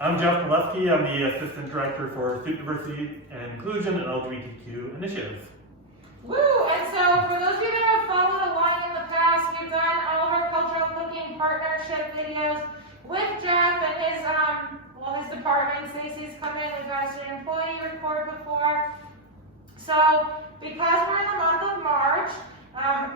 I'm Jeff Molesky. I'm the Assistant Director for Student Diversity and Inclusion and LGBTQ Initiatives. Woo! And so, for those of you that have followed along in the past, we've done all of our cultural cooking partnership videos with Jeff and his department. Stacey's come in, we've asked an employee report before. So, because we're in the month of March,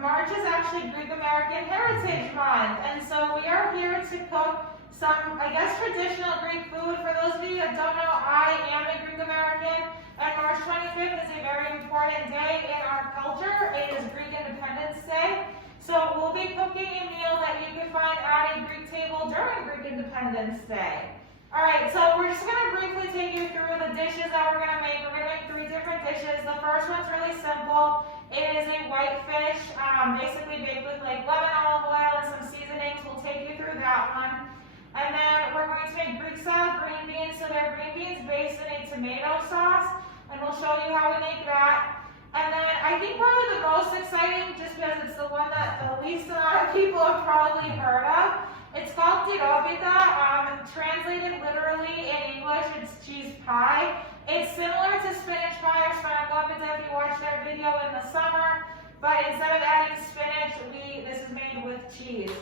March is actually Greek American Heritage Month, and so we are here to cook some, I guess, traditional Greek food. For those of you that don't know, I am a Greek American, and March 25th is a very important day in our culture. It is Greek Independence Day, so we'll be cooking a meal that you can find at a Greek table during Greek Independence Day. Alright, so we're just going to briefly take you through the dishes that we're going to make. We're going to make 3 different dishes. The first one's really simple. It is a white fish, basically baked with like lemon olive oil and some seasonings. We'll take you through that one. And then we're going to make Greek style green beans. So they're green beans based in a tomato sauce, and we'll show you how we make that. And then I think probably the most exciting, just because it's the one that the least amount of people have probably heard of, it's called Tiropitakia. Translated literally in English, it's cheese pie. It's similar to spinach pie or spanakopita if you watched that video in the summer, but instead of adding spinach, this is made with cheese.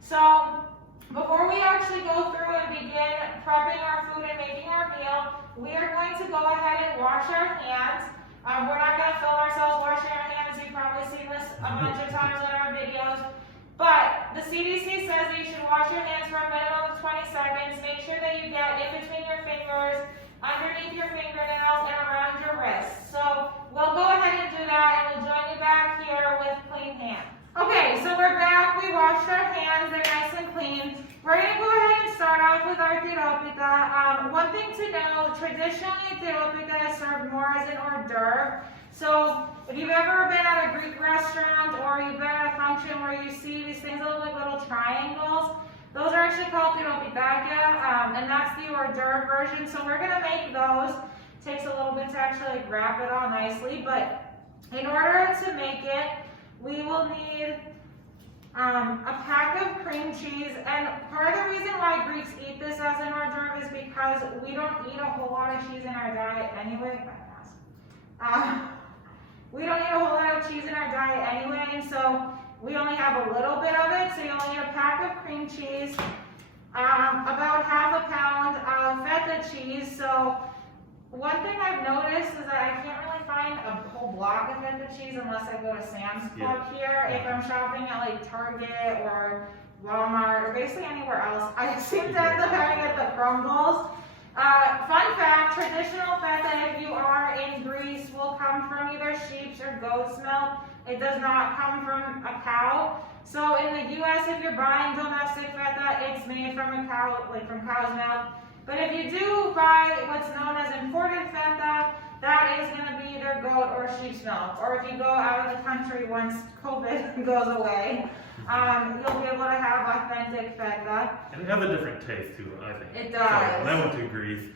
So before we actually go through and begin prepping our food and making our meal, we are going to go ahead and wash our hands. We're not going to film ourselves washing our hands. You've probably seen this a bunch of times in our videos. But the CDC says that you should wash your hands for a minimum of 20 seconds. Make sure that you get in between your fingers, underneath your fingernails, and around your wrists. So we'll go ahead and do that, and we'll join you back here with clean hands. Okay, so we're back. We washed our hands. They're nice and clean. We're going to go ahead and start off with our tiropita. One thing to know, traditionally tiropita is served more as an hors d'oeuvre. So if you've ever been at a Greek restaurant or you've been at a function where you see these things that look like little triangles, those are actually called Tiropitakia, and that's the hors d'oeuvre version. So we're going to make those. It takes a little bit to actually wrap it all nicely, but in order to make it, we will need a pack of cream cheese, and part of the reason why Greeks eat this as an hors d'oeuvre is because we don't eat a whole lot of cheese in our diet anyway. We don't eat a whole lot of cheese in our diet anyway, and so we only have a little bit of it. So you only need a pack of cream cheese, about half a pound of feta cheese. So one thing I've noticed is that I can't really find a whole block of feta cheese unless I go to Sam's Club here. If I'm shopping at like Target or Walmart or basically anywhere else, I seem to end up having it at the crumbles. Fun fact, traditional feta, if you are in Greece, will come from either sheep's or goat's milk. It does not come from a cow. So in the US, if you're buying domestic feta, it's made from a cow, like from cow's milk. But if you do buy what's known as imported feta, that is going to be either goat or sheep's milk. Or if you go out of the country once COVID goes away, you'll be able to have authentic feta. And it has a different taste too, I think. It does. So when I went to Greece,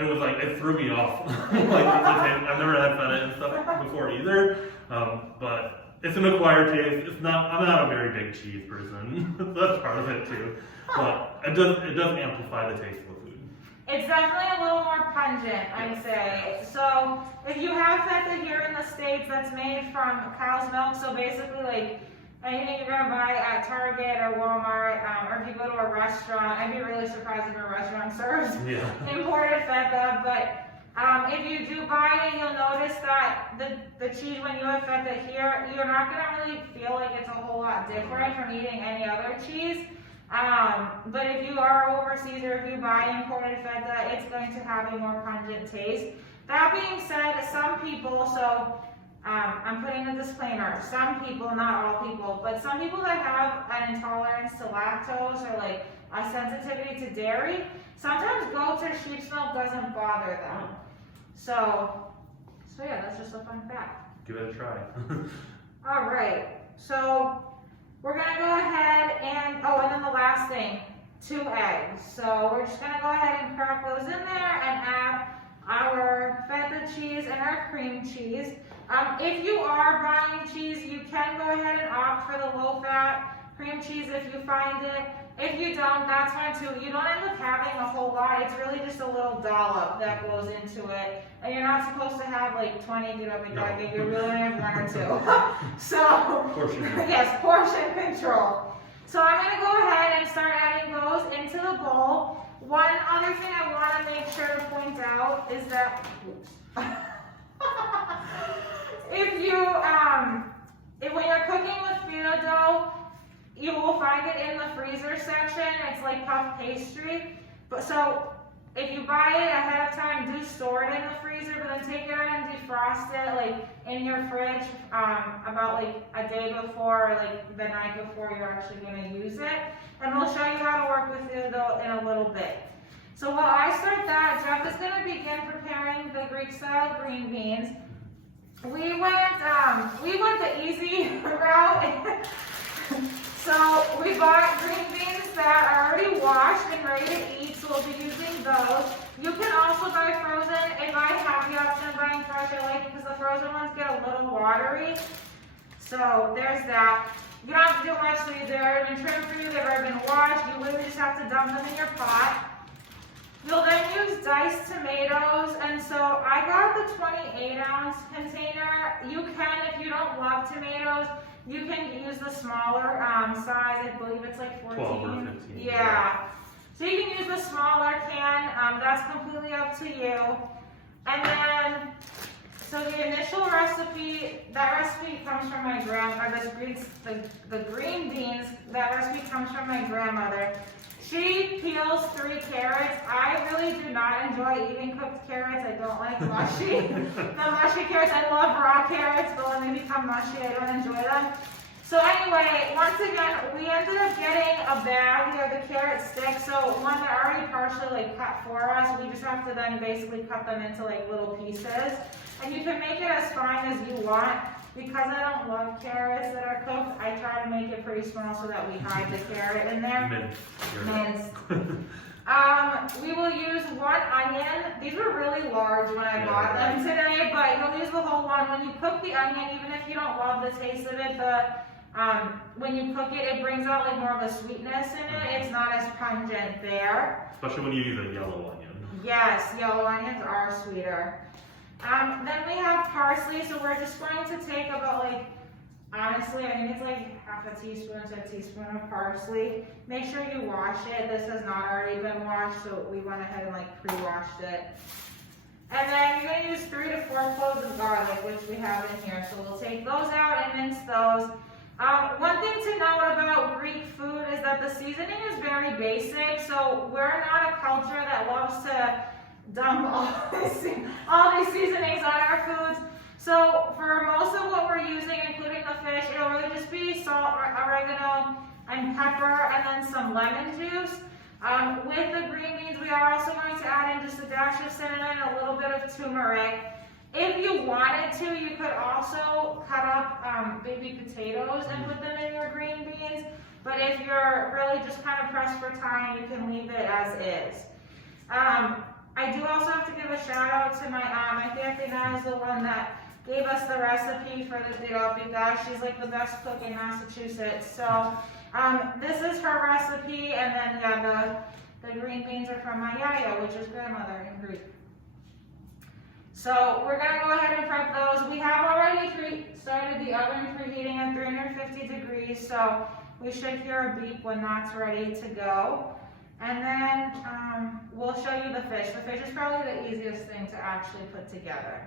it threw me off. I've never had feta and stuff before either. But it's an acquired taste. I'm not a very big cheese person. That's part of it too. But it does amplify the taste of the food. It's definitely a little more pungent, I'd say. So if you have feta here in the States that's made from cow's milk, so basically like anything you're gonna buy at Target or Walmart, or if you go to a restaurant, I'd be really surprised if a restaurant serves imported feta. But if you do buy it, you'll notice that the cheese, when you have feta here, you're not gonna really feel like it's a whole lot different from eating any other cheese. But if you are overseas or if you buy imported feta, it's going to have a more pungent taste. That being said, some people, I'm putting a disclaimer, some people, not all people, but some people that have an intolerance to lactose or like a sensitivity to dairy, sometimes goat's or sheep's milk doesn't bother them. So yeah, that's just a fun fact. Give it a try. All right, so we're going to go ahead and then the last thing, 2 eggs. So we're just going to go ahead and crack those in there and add our feta cheese and our cream cheese. If you are buying cheese, you can go ahead and opt for the low-fat cream cheese if you find it. If you don't, that's fine too. You don't end up having a whole lot. It's really just a little dollop that goes into it. And you're not supposed to have like 20 Tiropitakia. You really have one or two. So, Portion. yes, portion control. So I'm going to go ahead and start adding those into the bowl. One other thing I want to make sure to point out is that, when you're cooking with Filo dough, you will find it in the freezer section. It's like puff pastry. But so if you buy it ahead of time, do store it in the freezer, but then take it out and defrost it like in your fridge about like a day before or like the night before you're actually going to use it. And we'll show you how to work with Filo dough in a little bit. So while I start that, Jeff is going to begin preparing the Greek style green beans. We went the easy route. So we bought green beans that are already washed and ready to eat, so we'll be using those. You can also buy frozen. If I have the option of buying fresh, I like it because the frozen ones get a little watery. So there's that. You don't have to do much to these. They've already been trimmed for you. They've already been washed. You literally just have to dump them in your pot. You'll then use diced tomatoes, and so I got the 28-ounce container. You can, if you don't love tomatoes, you can use the smaller size. I believe it's like 14. 12 or 15. Yeah. So you can use the smaller can. That's completely up to you. And then, so the initial recipe, that recipe comes from my grandmother. The green beans, that recipe comes from my grandmother. She peels 3 carrots. I really do not enjoy eating cooked carrots. I don't like mushy. The mushy carrots, I love raw carrots, but when they become mushy, I don't enjoy them. So anyway, once again, we ended up getting a bag of the carrot sticks. So one that already partially like cut for us. We just have to then basically cut them into like little pieces. And you can make it as fine as you want. Because I don't love carrots that are cooked, I try to make it pretty small so that we hide the carrot in there. Minced. We will use 1 onion. These were really large when I bought them today, but you'll use the whole one. When you cook the onion, even if you don't love the taste of it, when you cook it, it brings out like more of a sweetness in it. It's not as pungent there. Especially when you use a yellow onion. Yes, yellow onions are sweeter. Then we have parsley, so we're just going to take about like, honestly, I think it's like half a teaspoon to a teaspoon of parsley. Make sure you wash it. This has not already been washed, so we went ahead and like pre-washed it. And then you're going to use 3 to 4 cloves of garlic, which we have in here. So we'll take those out and mince those. One thing to note about Greek food is that the seasoning is very basic, so we're not a culture that loves to dump all these seasonings on our foods. So for most of what we're using, including the fish, it'll really just be salt, oregano, and pepper, and then some lemon juice. With the green beans, we are also going to add in just a dash of cinnamon, a little bit of turmeric. If you wanted to, you could also cut up baby potatoes and put them in your green beans. But if you're really just kind of pressed for time, you can leave it as is. I do also have to give a shout out to my aunt. My Katrina is the one that gave us the recipe for the Tiropitakia. She's like the best cook in Massachusetts. So this is her recipe, and then yeah, the green beans are from my yaya, which is grandmother in Greek. So we're gonna go ahead and prep those. We have already started the oven preheating at 350 degrees, so we should hear a beep when that's ready to go. And then we'll show you the fish. The fish is probably the easiest thing to actually put together.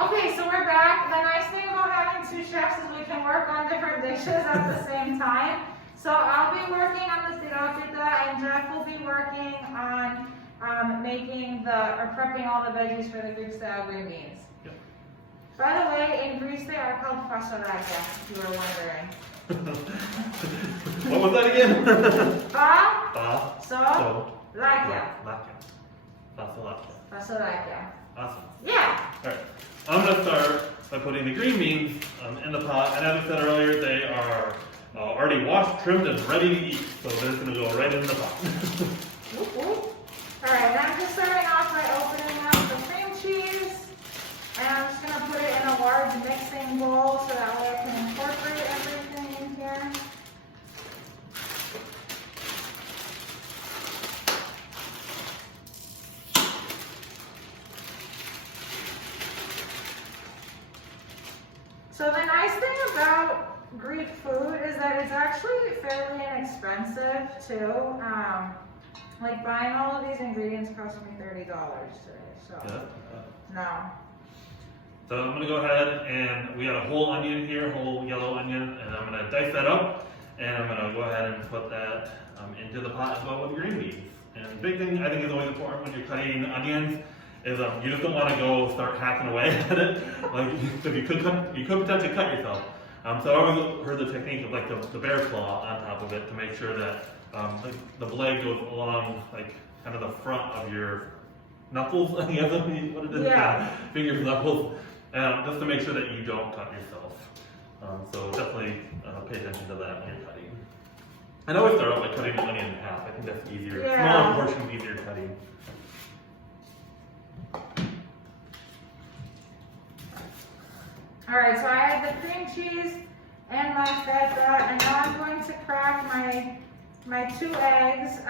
Okay, so we're back. The nice thing about having 2 chefs is we can work on different dishes at the same time. So I'll be working on the Tiropitakia, and Jeff will be working on prepping all the veggies for the Greek style green beans. Yep. By the way, in Greece they are called fasolakia, if you were wondering. What was that again? Lakia. Fasolakia. Awesome. Yeah. Alright. I'm going to start by putting the green beans in the pot. And as I said earlier, they are already washed, trimmed, and ready to eat. So they're just going to go right in the pot. Alright, I'm just starting off by opening up the cream cheese. And I'm just going to put it in a large mixing bowl so that way I can incorporate everything in here. So the nice thing about Greek food is that it's actually fairly inexpensive too. Like buying all of these ingredients cost me $30 today, so no. So I'm gonna go ahead and we got a whole onion here, whole yellow onion, and I'm gonna dice that up, and I'm gonna go ahead and put that into the pot as well with green beans. And the big thing I think is always important when you're cutting onions is you just don't want to go start hacking away at it. Like if you could potentially cut yourself. So I always heard the technique of like the bear claw on top of it to make sure that like the blade goes along like kind of the front of your knuckles. I guess what it is. Yeah. Fingers, knuckles, just to make sure that you don't cut yourself. So definitely pay attention to that when you're cutting. And I always start out by cutting the onion in half. I think that's easier. Yeah. Smaller portions easier cutting. All right, so I had the cream cheese and my feta, and now I'm going to crack my 2 eggs.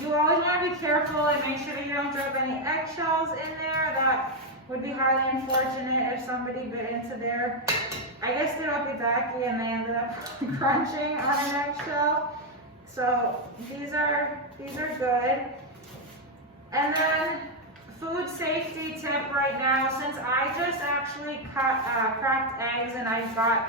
You always want to be careful and make sure that you don't drop any eggshells in there. That would be highly unfortunate if somebody bit into their, I guess, Tiropitakia, and they ended up crunching on an eggshell. So these are good. And then food safety tip right now, since I just actually cracked eggs and I got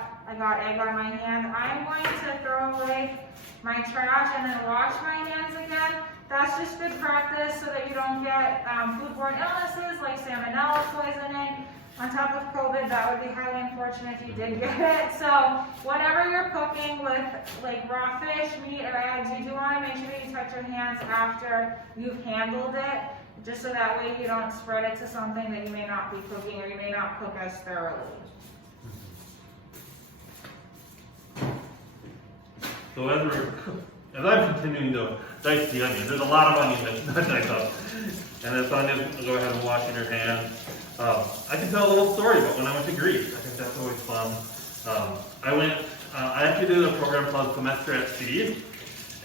egg on my hand, I'm going to throw away my trash and then wash my hands again. That's just good practice so that you don't get foodborne illnesses like salmonella poisoning. On top of COVID, that would be highly unfortunate if you did get it. So whenever you're cooking with like raw fish, meat, or eggs, you do want to make sure that you touch your hands after you've handled it, just so that way you don't spread it to something that you may not be cooking or you may not cook as thoroughly. So as I'm continuing to dice the onion, there's a lot of onion that's diced up. And as onions, go ahead and wash in your hands. I can tell a little story about when I went to Greece. I think that's always fun. I actually did a program called Semester at Sea,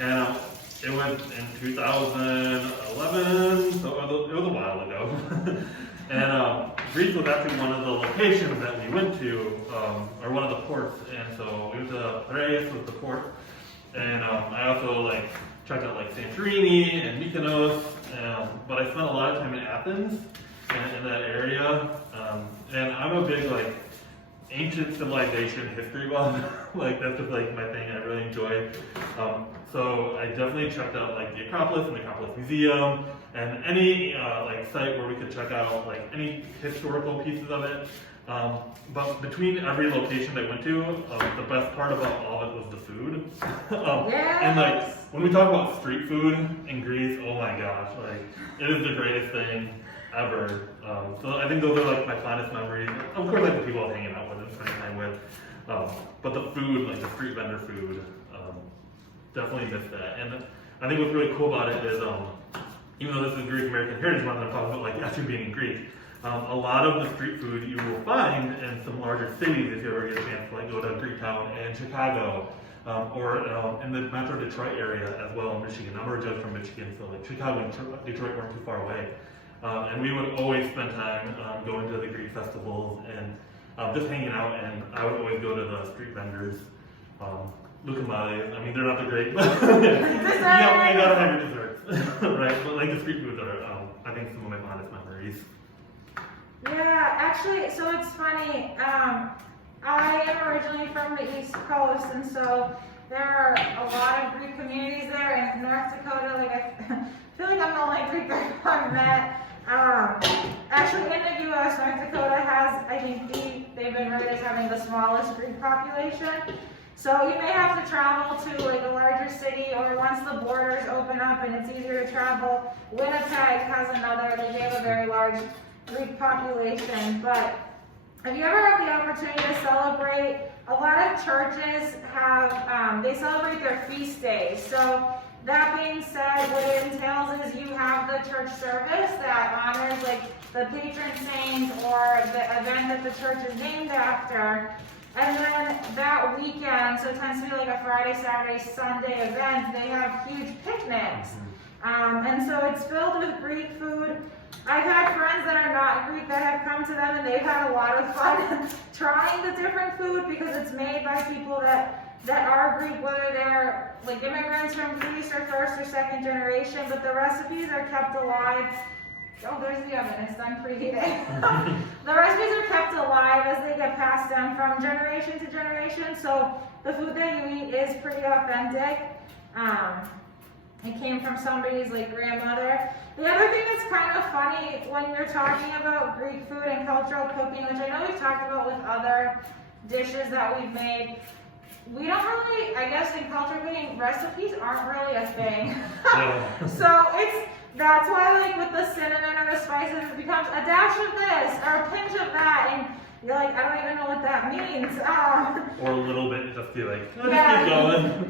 and it was in 2011, so it was a while ago. And Greece was actually one of the locations that we went to, or one of the ports. And so we went to Preheat was the port, and I also checked out Santorini and Mykonos, but I spent a lot of time in Athens in that area, and I'm a big ancient civilization history buff. That's just my thing. I really enjoy. So I definitely checked out the Acropolis and the Acropolis Museum, and any site where we could check out any historical pieces of it. But between every location I went to, the best part about all of it was the food. Yes. And when we talk about street food in Greece, oh my gosh, it is the greatest thing ever. So I think those are my fondest memories. Of course, the people I was hanging out with and spending time with. But the food, the street vendor food, definitely miss that. And I think what's really cool about it is, even though this is Greek American Heritage Month, I'm talking about actually being in Greece. A lot of the street food you will find in some larger cities if you ever get a chance to go to Greektown and Chicago, or in the Metro Detroit area as well in Michigan. I'm originally from Michigan, so Chicago and Detroit weren't too far away. And we would always spend time going to the Greek festivals and just hanging out, and I would always go to the street vendors. Lukamales, I mean, they're not the great, but you gotta have your desserts, right? But the street foods are, I think, some of my fondest memories. Yeah, actually, so it's funny. I am originally from the East Coast, and so there are a lot of Greek communities there. In North Dakota, I feel like I'm the only Greek I've met. Actually, in the U.S., North Dakota has, I think, they've been rated as having the smallest Greek population. So you may have to travel to a larger city, or once the borders open up and it's easier to travel, Winnipeg has another, they have a very large Greek population. But if you ever have the opportunity to celebrate, a lot of churches have, they celebrate their feast days. So that being said, what it entails is you have the church service that honors the patron saint or the event that the church is named after. And then that weekend, so it tends to be a Friday, Saturday, Sunday event, they have huge picnics. And so it's filled with Greek food. I've had friends that are not Greek that have come to them and they've had a lot of fun trying the different food because it's made by people that are Greek, whether they're like immigrants from Greece or first or second generation, but the recipes are kept alive. Oh, there's the oven, it's done preheating. The recipes are kept alive as they get passed down from generation to generation, so the food that you eat is pretty authentic. It came from somebody's like grandmother. The other thing that's kind of funny when you're talking about Greek food and cultural cooking, which I know we've talked about with other dishes that we've made, we don't really, I guess in cultural cooking, recipes aren't really a thing. No. So that's why like with the cinnamon or the spices, it becomes a dash of this or a pinch of that, and you're like, I don't even know what that means. Or a little bit, just be like, oh, Yeah.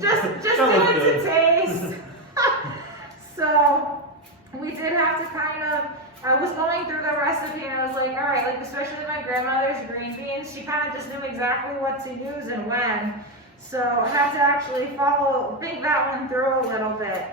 just keep going. Just do it to taste. So we did have to kind of, I was going through the recipe and I was like, all right, like especially my grandmother's green beans, she kind of just knew exactly what to use and when. So I had to actually think that one through a little bit.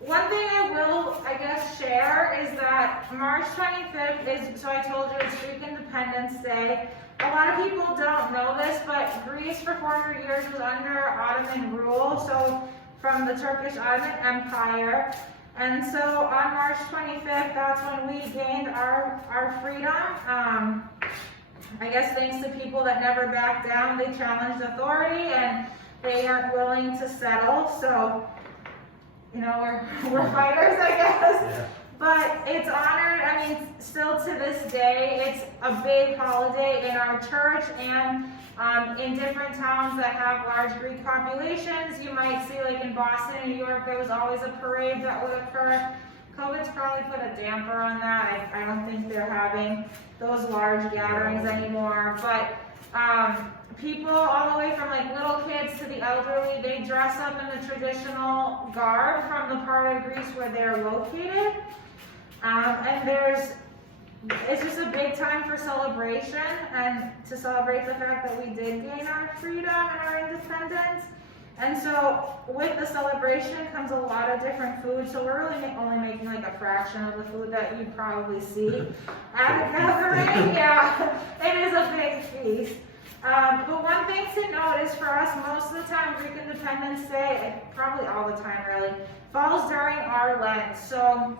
One thing I will, I guess, share is that March 25th is, so I told you it's Greek Independence Day. A lot of people don't know this, but Greece for 400 years was under Ottoman rule, so from the Turkish Ottoman Empire. And so on March 25th, that's when we gained our freedom. I guess thanks to people that never backed down, they challenged authority and they aren't willing to settle. So, you know, we're fighters, I guess. Yeah. But it's honored, I mean, still to this day, it's a big holiday in our church and in different towns that have large Greek populations. You might see, like in Boston, New York, there was always a parade that would occur. COVID's probably put a damper on that. I don't think they're having those large gatherings anymore. But people all the way from like little kids to the elderly, they dress up in the traditional garb from the part of Greece where they're located. And it's just a big time for celebration and to celebrate the fact that we did gain our freedom and our independence. And so with the celebration comes a lot of different food. So we're really only making like a fraction of the food that you'd probably see at a gathering. Yeah, it is a big feast. But one thing to note is for us, most of the time, Greek Independence Day, probably all the time really, falls during our Lent. So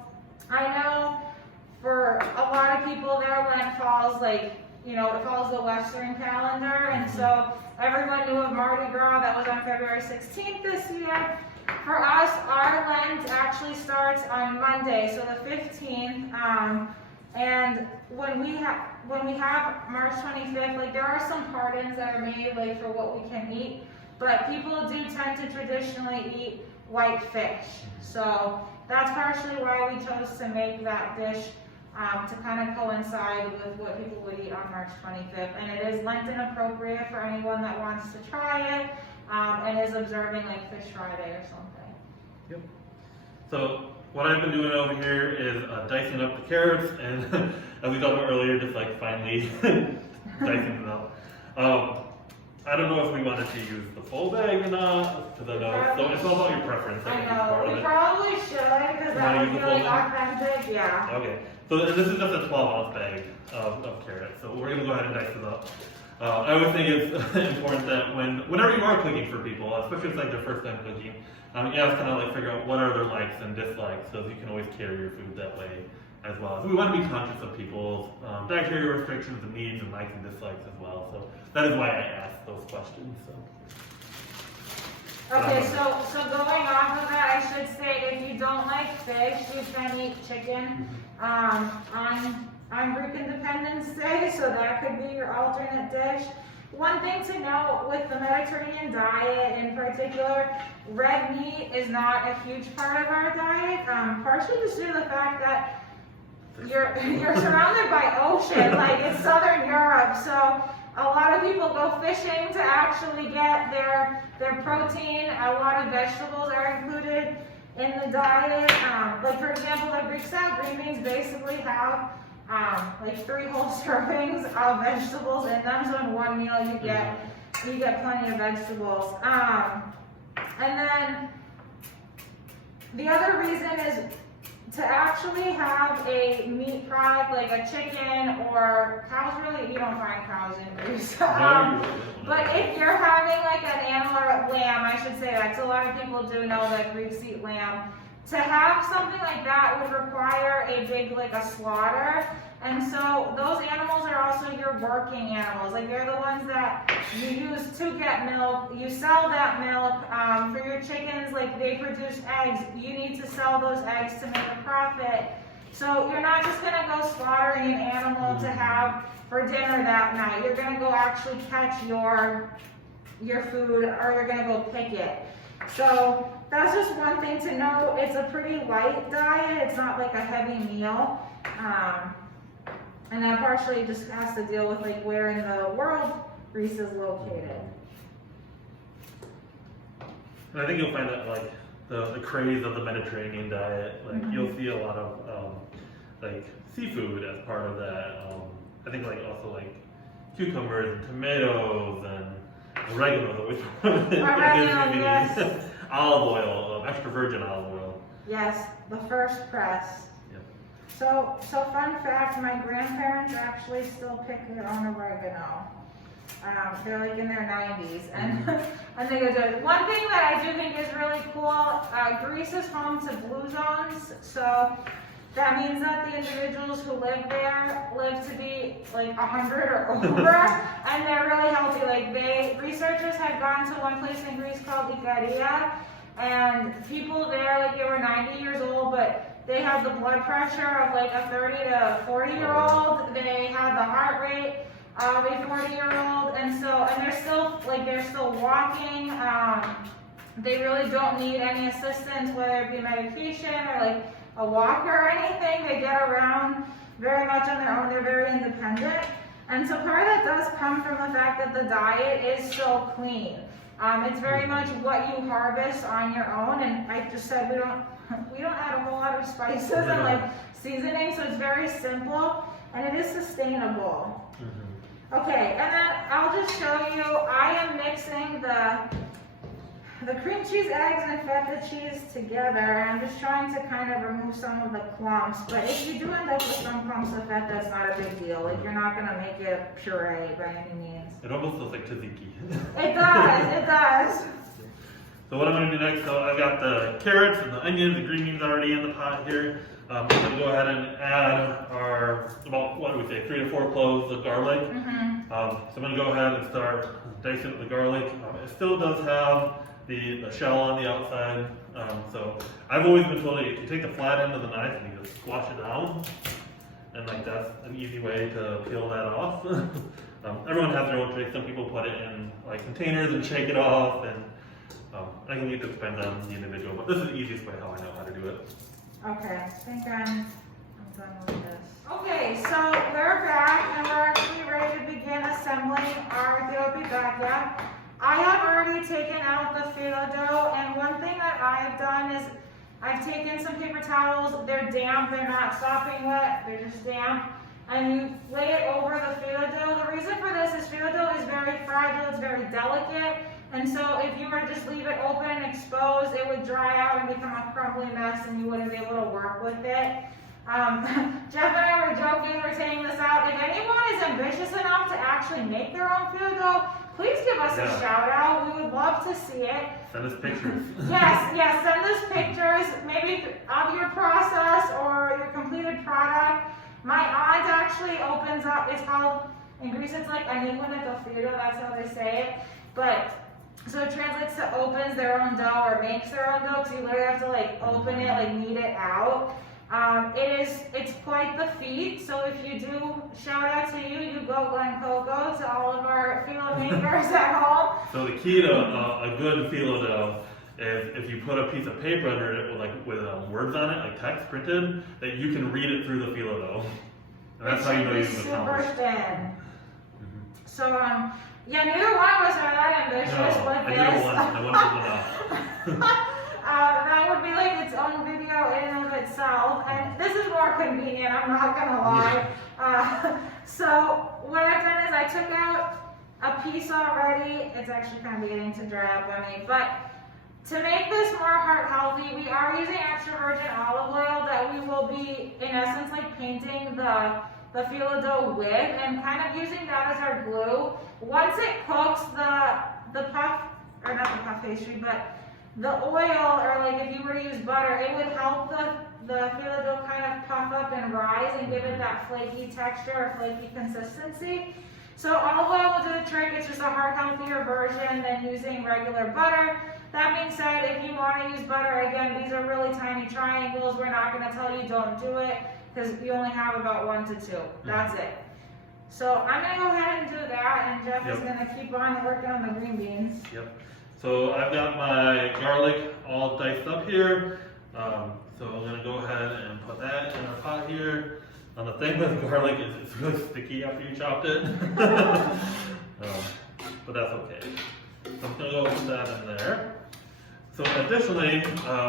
I know for a lot of people, their Lent falls like, you know, it follows the Western calendar, and so everyone knew of Mardi Gras that was on February 16th this year. For us, our Lent actually starts on Monday, so the 15th, and when we have March 25th, like there are some pardons that are made like for what we can eat, but people do tend to traditionally eat white fish. So that's partially why we chose to make that dish to kind of coincide with what people would eat on March 25th. And it is Lenten appropriate for anyone that wants to try it and is observing like Fish Friday or something. Yep. So what I've been doing over here is dicing up the carrots and as we talked about earlier, just like finely dicing them up. I don't know if we wanted to use the full bag or not, because I know, so it's all about your preference. I know, we probably should, because that would be like authentic, yeah. Okay, so this is just a 12-ounce bag of carrots, so we're going to go ahead and dice it up. I would think it's important that whenever you are cooking for people, especially if it's like their first time cooking, you have to kind of like figure out what are their likes and dislikes, so you can always carry your food that way as well. So we want to be conscious of people's dietary restrictions and needs and likes and dislikes as well. So that is why I asked those questions. So. Okay, so going off of that, I should say if you don't like fish, you can eat chicken on Greek Independence Day, so that could be your alternate dish. One thing to note with the Mediterranean diet in particular, red meat is not a huge part of our diet, partially just due to the fact that you're surrounded by ocean, like it's Southern Europe, so a lot of people go fishing to actually get their protein. A lot of vegetables are included in the diet. Like for example, the Greek style green beans basically have like 3 whole servings of vegetables in them. So in one meal you get plenty of vegetables. And then The other reason is to actually have a meat product like a chicken or cows. Really, you don't find cows in grease. But if you're having like an animal or lamb, I should say that, 'cause a lot of people do know that Greeks eat lamb. To have something like that would require a big, like a slaughter. And so those animals are also your working animals. Like they're the ones that you use to get milk. You sell that milk. For your chickens, like they produce eggs. You need to sell those eggs to make a profit. So you're not just gonna go slaughtering an animal to have for dinner that night. You're gonna go actually catch your food, or you're gonna go pick it. So that's just one thing to know. It's a pretty light diet. It's not like a heavy meal. And that partially just has to deal with like where in the world Greece is located. And I think you'll find that like the craze of the Mediterranean diet, like you'll see a lot of like seafood as part of that. I think like also like cucumbers and tomatoes and oregano, which Yes. olive oil, extra virgin olive oil. Yes, the first press. So fun fact, my grandparents actually still pick their own oregano. They're like in their 90s, and they go do it. One thing that I do think is really cool, Greece is home to blue zones, so that means that the individuals who live there live to be like 100 or over, and they're really healthy. Like researchers had gone to one place in Greece called Ikaria, and people there, like they were 90 years old, but they had the blood pressure of like a 30 to 40-year-old. They had the heart rate of a 40-year-old, and they're still walking. They really don't need any assistance, whether it be medication or like a walker or anything. They get around very much on their own. They're very independent, and so part of that does come from the fact that the diet is so clean. It's very much what you harvest on your own, and I just said we don't add a whole lot of spices and like seasoning, so it's very simple and it is sustainable. Okay, and then I'll just show you, I am mixing the cream cheese, eggs, and feta cheese together. I'm just trying to kind of remove some of the clumps, but if you do end up with some clumps of feta, it's not a big deal. Like you're not gonna make it puree by any means. It almost looks like tzatziki. It does. So what I'm going to do next, so I've got the carrots and the onions, the green beans already in the pot here. I'm going to go ahead and add our, about, what do we say, 3 to 4 cloves of garlic. So I'm going to go ahead and start dicing the garlic. It still does have the shell on the outside. So I've always been told that you take the flat end of the knife and you just squash it down. And like that's an easy way to peel that off. Everyone has their own trick. Some people put it in like containers and shake it off, and I can leave this depend on the individual, but this is the easiest way how I know how to do it. Okay, I think I'm done with this. Okay, so we're back and we're actually ready to begin assembling our Tiropitakia. I have already taken out the Filo dough, and one thing that I've done is I've taken some paper towels. They're damp, they're not sopping wet, they're just damp. And you lay it over the Filo dough. The reason for this is Filo dough is very fragile, it's very delicate. And so if you were to just leave it open and exposed, it would dry out and become a crumbly mess and you wouldn't be able to work with it. Jeff and I were joking, we're saying this out. If anyone is ambitious enough to actually make their own Filo dough, please give us a shout out. We would love to see it. Send us pictures. Yes, send us pictures, maybe of your process or your completed product. My aunt actually opens up, it's called, in Greece it's like Filo, that's how they say it. But, so it translates to opens their own dough or makes their own dough, because you literally have to like open it, like knead it out. It's quite the feat, so if you do, shout out to you go Glen Coco, to all of our Filo makers at home. So the key to a good Filo dough is if you put a piece of paper under it with words on it, like text printed, that you can read it through the Filo dough. And that's how you know you've accomplished. Super thin. So, yeah, neither one of us are that ambitious with this. I did it once, and I wanted to enough. That would be like its own video in and of itself, and this is more convenient, I'm not gonna lie. So what I've done is I took out a piece already. It's actually kind of beginning to dry up on me, but To make this more heart healthy, we are using extra virgin olive oil that we will be, in essence, like painting the filo dough with, and kind of using that as our glue. Once it cooks, the puff, or not the puff pastry, but the oil, or like if you were to use butter, it would help the filo dough kind of puff up and rise and give it that flaky texture or flaky consistency. So olive oil will do the trick. It's just a heart healthier version than using regular butter. That being said, if you want to use butter, again, these are really tiny triangles. We're not going to tell you don't do it because you only have about 1 to 2. That's it. So I'm going to go ahead and do that, and Jeff is going to keep on working on the green beans. Yep. So I've got my garlic all diced up here. So I'm going to go ahead and put that in our pot here. The thing with garlic is it's really sticky after you chopped it. But that's okay. So I'm going to go put that in there. So additionally,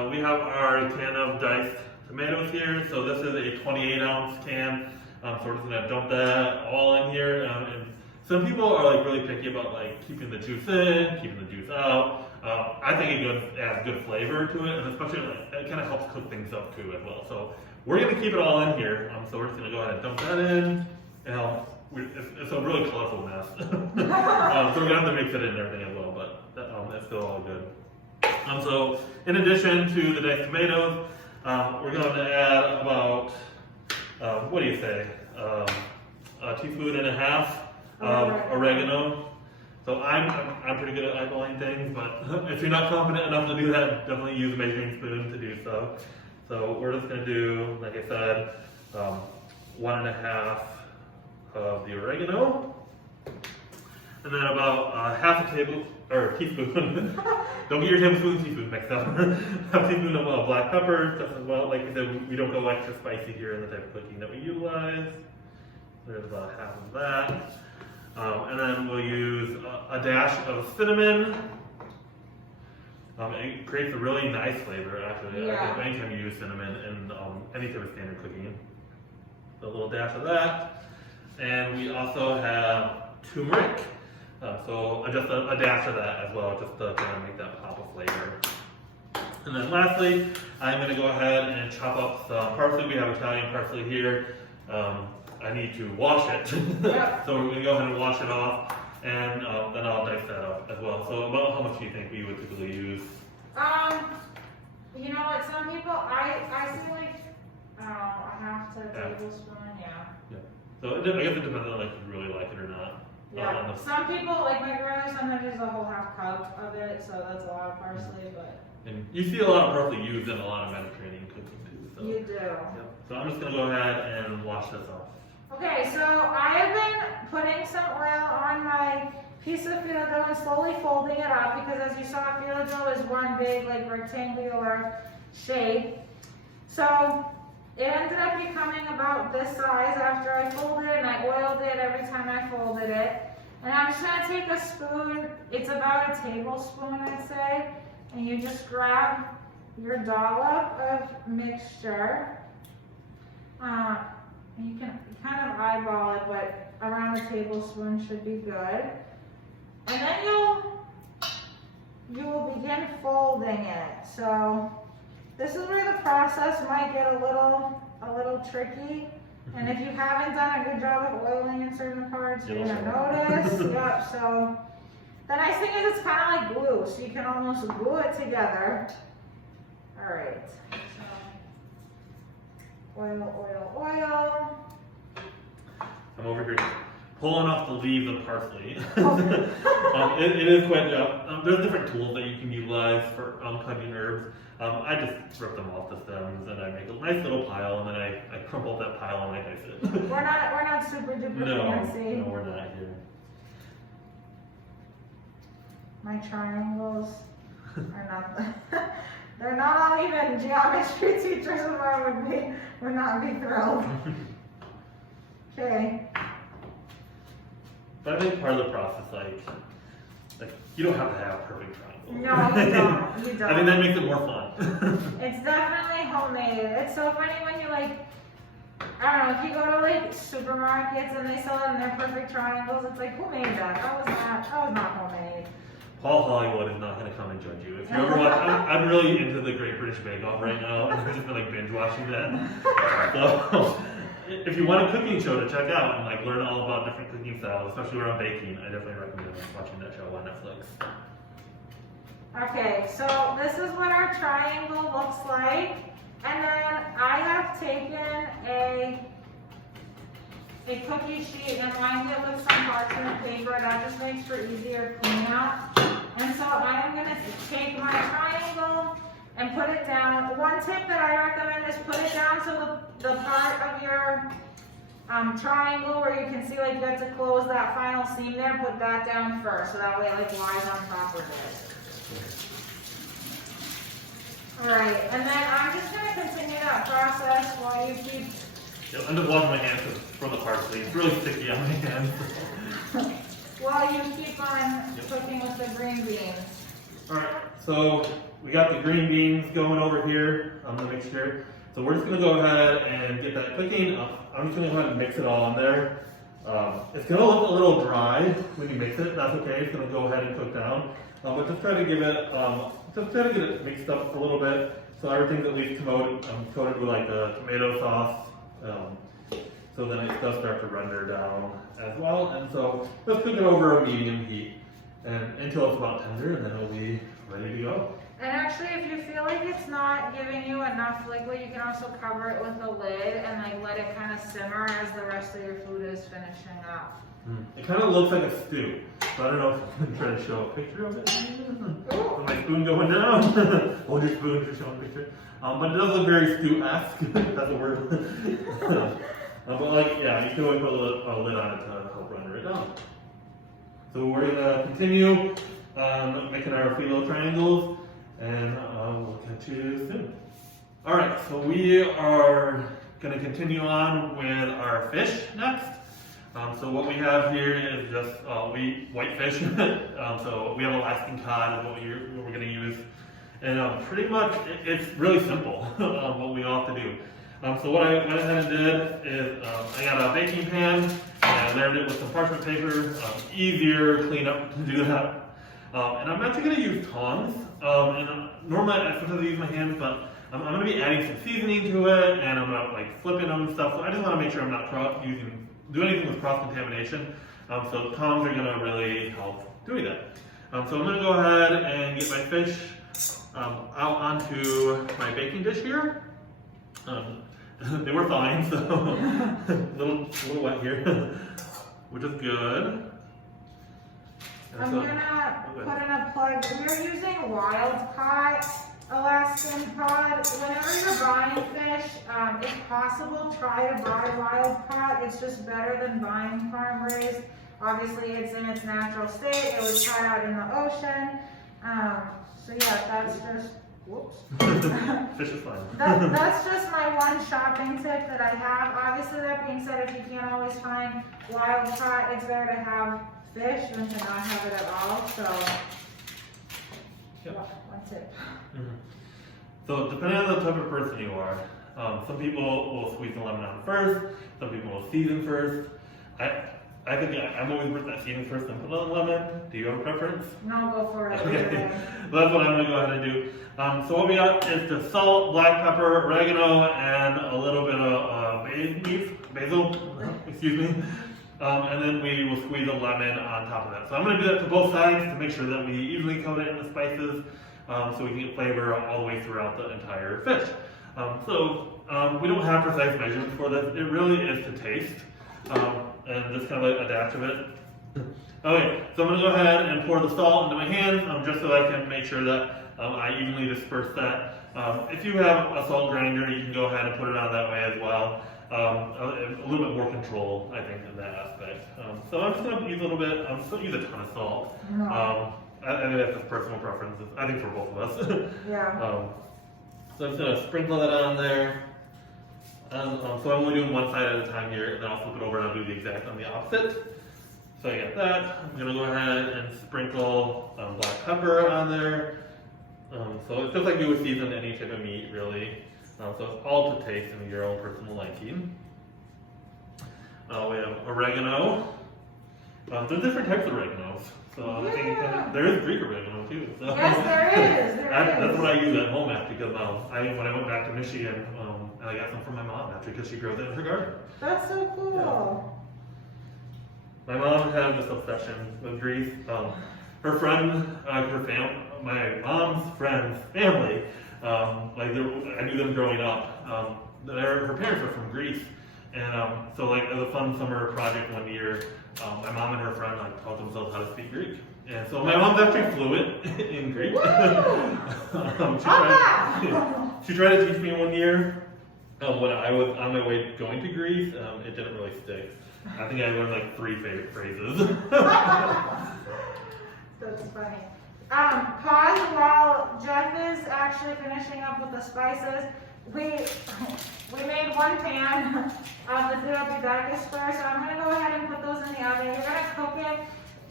we have our can of diced tomatoes here. So this is a 28-ounce can. So we're just going to dump that all in here. And some people are like really picky about like keeping the juice in, keeping the juice out. I think it adds good flavor to it, and especially like, it kind of helps cook things up too as well. So we're going to keep it all in here. So we're just going to go ahead and dump that in. And it's a really colorful mess. So we're going to have to mix it in and everything as well, but it's still all good. So in addition to the diced tomatoes, we're going to add about, what do you say, a teaspoon and a half of oregano. So I'm pretty good at eyeballing things, but if you're not confident enough to do that, definitely use a measuring spoon to do so. So we're just going to do, like I said, 1.5 of the oregano, and then about half a teaspoon. Don't get your tablespoon and teaspoon mixed up. Half a teaspoon of black pepper, just as well. Like I said, we don't go extra spicy here in the type of cooking that we utilize. There's about half of that. And then we'll use a dash of cinnamon. It creates a really nice flavor, actually. Yeah. Anytime you use cinnamon in any type of standard cooking. So a little dash of that. And we also have turmeric. So just a dash of that as well, just to kind of make that pop of flavor. And then lastly, I'm going to go ahead and chop up some parsley. We have Italian parsley here. I need to wash it. Yep. So we're going to go ahead and wash it off, and then I'll dice that up as well. So about how much do you think we would typically use? You know what, some people, I see like, I don't know, a half to a tablespoon, yeah. So I guess it depends on like if you really like it or not. Yeah, some people, like my grandmother, sometimes uses a whole half cup of it, so that's a lot of parsley, but. And you see a lot of parsley used in a lot of Mediterranean cooking too. So. You do. Yep. So I'm just going to go ahead and wash this off. Okay, so I have been putting some oil on my piece of filo dough and slowly folding it up, because as you saw, filo dough is one big like rectangular shape. So it ended up becoming about this size after I folded it, and I oiled it every time I folded it. And I'm just going to take a spoon, it's about a tablespoon I'd say, and you just grab your dollop of mixture. You can kind of eyeball it, but around a tablespoon should be good. And then you will begin folding it. So this is where the process might get a little tricky. And if you haven't done a good job of oiling in certain parts, you're gonna notice. Yep. So the nice thing is it's kind of like glue, so you can almost glue it together. All right. Oil, oil, oil. I'm over here pulling off the leaves of parsley. It is quite a job. There's different tools that you can utilize for cutting herbs. I just rip them off the stems and I make a nice little pile, and then I crumple that pile and I dice it. We're not super duper fancy. No, we're not here. My triangles are not. They're not all even. Geometry teachers of mine would not be thrilled. Okay. But I think part of the process, like you don't have to have perfect triangles. No, you don't. You don't. I think that makes it more fun. It's definitely homemade. It's so funny when you like, I don't know, if you go to like supermarkets and they sell them in their perfect triangles, it's like, who made that? That was not homemade. Paul Hollywood is not going to come and judge you. If you ever watch, I'm really into the Great British Bake Off right now, and I've just been like binge watching that. So, if you want a cooking show to check out and like learn all about different cooking styles, especially around baking, I definitely recommend watching that show on Netflix. Okay, so this is what our triangle looks like. And then I have taken a cookie sheet and lined it with some parchment paper. That just makes for easier cleanup. And so I am going to take my triangle and put it down. One tip that I recommend is put it down so the part of your triangle where you can see like you have to close that final seam there, put that down first. So that way it like lies on top of it. Alright, and then I'm just going to continue that process while you keep... Yeah, I'm just washing my hands from the parsley. It's really sticky on my hands. While you keep on cooking with the green beans. Alright, so we got the green beans going over here on the mixture. So we're just going to go ahead and get that cooking. I'm just going to go ahead and mix it all in there. It's going to look a little dry when you mix it. That's okay. It's going to go ahead and cook down. But just try to give it, just try to get it mixed up a little bit. So everything's at least coated with like the tomato sauce. So then it does start to render down as well. And so let's cook it over a medium heat and until it's about tender, and then it'll be ready to go. And actually, if you feel like it's not giving you enough liquid, you can also cover it with a lid and like let it kind of simmer as the rest of your food is finishing up. It kind of looks like a stew. So I don't know if I can try to show a picture of it. With my spoon going down. Hold your spoon to show a picture. But it does look very stew-esque. That's a word. But like, yeah, you can always put a lid on it to help render it down. So we're gonna continue making our Filo triangles, and we'll catch you soon. All right, so we are gonna continue on with our fish next. So what we have here is just white fish. So we have Alaskan cod is what we're going to use. And pretty much it's really simple what we all have to do. So what I went ahead and did is I got a baking pan and I layered it with some parchment paper. Easier cleanup to do that. And I'm actually going to use tongs. And normally I sometimes use my hands, but I'm going to be adding some seasoning to it, and I'm going to like flipping them and stuff. So I just want to make sure I'm not do anything with cross-contamination. So tongs are going to really help doing that. So I'm going to go ahead and get my fish out onto my baking dish here. They were fine, so a little wet here, which is good. I'm going to put in a plug. We're using wild-caught Alaskan cod. Whenever you're buying fish, if possible, try to buy wild-caught. It's just better than buying farm-raised. Obviously, it's in its natural state. It was caught out in the ocean. So yeah, that's just, whoops. Fish is fine. That's just my one shopping tip that I have. Obviously, that being said, if you can't always find wild-caught, it's better to have fish than to not have it at all. So, yep. One tip. So depending on the type of person you are, some people will squeeze the lemon out first, some people will season first. I think I'm always worth that season first and put on the lemon. Do you have a preference? No, go for it. Okay, well, that's what I'm going to go ahead and do. So what we got is just salt, black pepper, oregano, and a little bit of basil, excuse me. And then we will squeeze a lemon on top of that. So I'm going to do that to both sides to make sure that we evenly coat it in the spices. So we can get flavor all the way throughout the entire fish. We don't have precise measurements for this. It really is to taste, and just kind of adapt to it. Okay, so I'm going to go ahead and pour the salt into my hands, just so I can make sure that I evenly disperse that. If you have a salt grinder, you can go ahead and put it on that way as well. A little bit more control, I think, in that aspect. So I'm just going to use a little bit. I'm just going to use a ton of salt. I think that's just personal preferences. I think for both of us. Yeah. So I'm just going to sprinkle that on there. So I'm only doing one side at a time here, and then I'll flip it over and I'll do the exact on the opposite. So I got that. I'm going to go ahead and sprinkle black pepper on there. So it's just like you would season any type of meat, really. So it's all to taste and your own personal liking. We have oregano. There's different types of oreganos. So I think there is Greek oregano too. So. Yes, there is. That's what I use at home after because when I went back to Michigan, I got some from my mom after because she grows it in her garden. That's so cool. Yeah. My mom had this obsession with Greece. Her friend, my mom's friend's family, I knew them growing up. Her parents are from Greece, and so like as a fun summer project one year, my mom and her friend taught themselves how to speak Greek. And so my mom's actually fluent in Greek. She tried to teach me one year when I was on my way going to Greece. It didn't really stick. I think I learned like 3 favorite phrases. That's funny. Pause while Jeff is actually finishing up with the spices. We made 1 pan of the Tiropitakia square, so I'm going to go ahead and put those in the oven. You're going to cook it,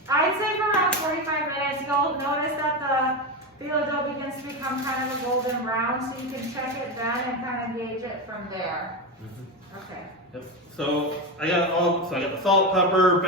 I'd say for around 45 minutes. You'll notice that the Filo dough begins to become kind of a golden brown, so you can check it then and kind of gauge it from there. Okay. Yep. So I got the salt, pepper,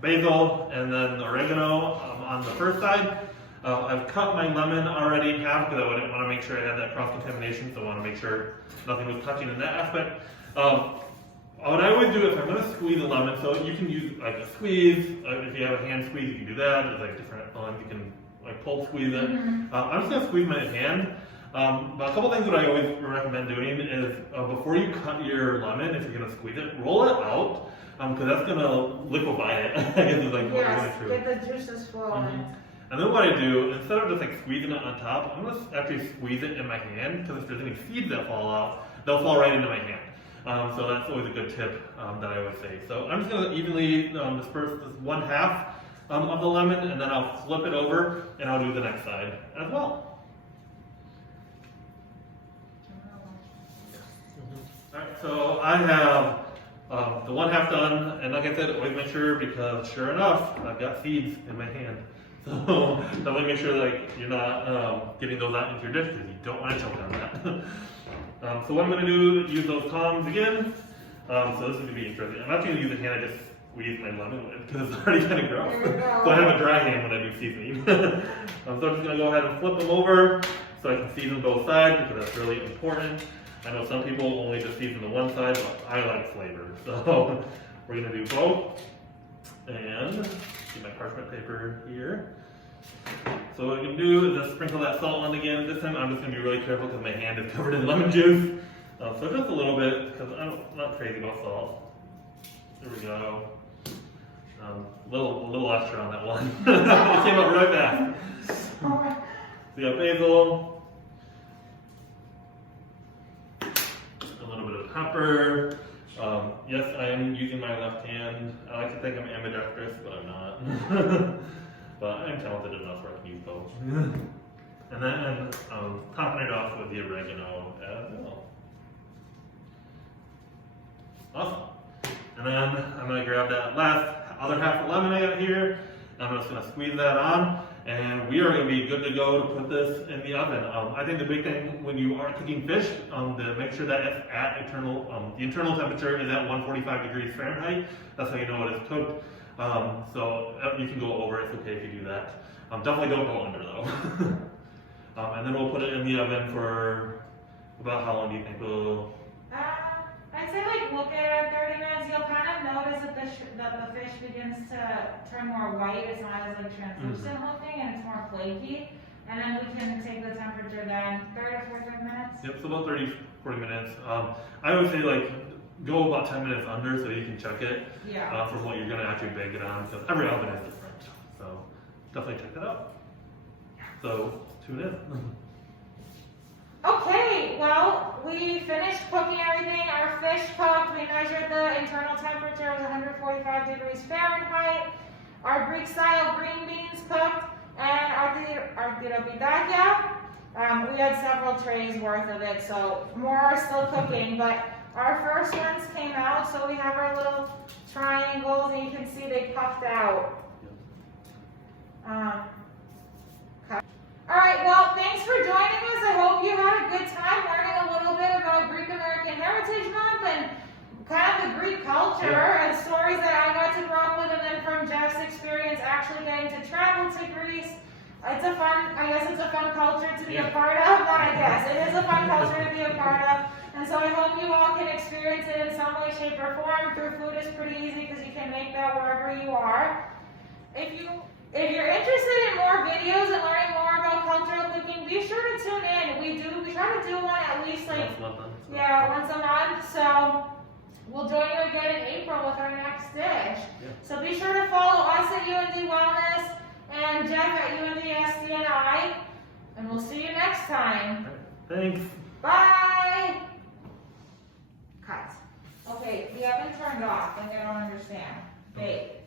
basil, and then the oregano on the first side. I've cut my lemon already in half because I didn't want to make sure I had that cross-contamination, so I want to make sure nothing was touching in that aspect. What I always do is I'm going to squeeze a lemon, so you can use like a squeeze. If you have a hand squeeze, you can do that. There's like different ones. You can like pull squeeze it. I'm just going to squeeze my hand. But a couple things that I always recommend doing is before you cut your lemon, if you're going to squeeze it, roll it out because that's going to liquefy it. I guess is like yes, get the juices flowing. And then what I do, instead of just like squeezing it on top, I'm going to actually squeeze it in my hand because if there's any seeds that fall out, they'll fall right into my hand. So that's always a good tip that I always say. So I'm just going to evenly disperse this 1/2 of the lemon, and then I'll flip it over and I'll do the next side as well. Alright, so I have the 1/2 done, and like I said, always make sure because sure enough, I've got seeds in my hand. So definitely make sure like you're not getting those out into your dish because you don't want to choke on that. So what I'm going to do is use those tongs again. So this is going to be interesting. I'm not going to use a hand I just squeeze my lemon with because it's already kind of gross. So I have a dry hand when I do seasoning. So I'm just going to go ahead and flip them over so I can season both sides because that's really important. I know some people only just season the one side, but I like flavor. So we're going to do both. And get my parchment paper here. So what I'm going to do is just sprinkle that salt on again. This time I'm just going to be really careful because my hand is covered in lemon juice. So just a little bit because I'm not crazy about salt. There we go. A little extra on that one. It came out really fast. So you got basil. A little bit of pepper. Yes, I am using my left hand. I like to think I'm ambidextrous, but I'm not. But I'm talented enough where I can use both. And then topping it off with the oregano as well. Awesome. And then I'm going to grab that other 1/2 of lemon I got here. I'm just going to squeeze that on. And we are going to be good to go to put this in the oven. I think the big thing when you are cooking fish, to make sure that it's at the internal temperature is at 145 degrees Fahrenheit. That's how you know it is cooked. So you can go over, it's okay if you do that. Definitely don't go under though. And then we'll put it in the oven for about how long do you think we'll? I'd say like look at it at 30 minutes. You'll kind of notice that the fish begins to turn more white. It's not as like translucent looking and it's more flaky. And then we can take the temperature then 30 to 45 minutes. Yep, so about 30 40 minutes. I would say like go about 10 minutes under so you can check it from what you're going to actually bake it on because every oven is different. So definitely check that out. So tune in. Okay, well, we finished cooking everything. Our fish cooked. We measured the internal temperature was 145 degrees Fahrenheit. Our Greek-style green beans cooked, and our Tiropitakia. We had several trays worth of it, so more are still cooking. But our first ones came out, so we have our little triangles, and you can see they puffed out. All right, well, thanks for joining us. I hope you had a good time learning a little bit about Greek American Heritage Month and kind of the Greek culture and stories that I got to grow up with, and then from Jeff's experience actually getting getting to travel to Greece. It's a fun, I guess it's a fun culture to be a part of, not I guess, it is a fun culture to be a part of. And so I hope you all can experience it in some way, shape, or form. Through food is pretty easy because you can make that wherever you are. If you're interested in more videos and learning more about cultural cooking, be sure to tune in. We try to do one at least like once a month. So we'll join you again in April with our next dish. Yeah. So be sure to follow us at UND Wellness and Jeff at UND SDNI, and we'll see you next time. Thanks. Bye. Cut. Okay, the oven turned off. I don't understand. Bake.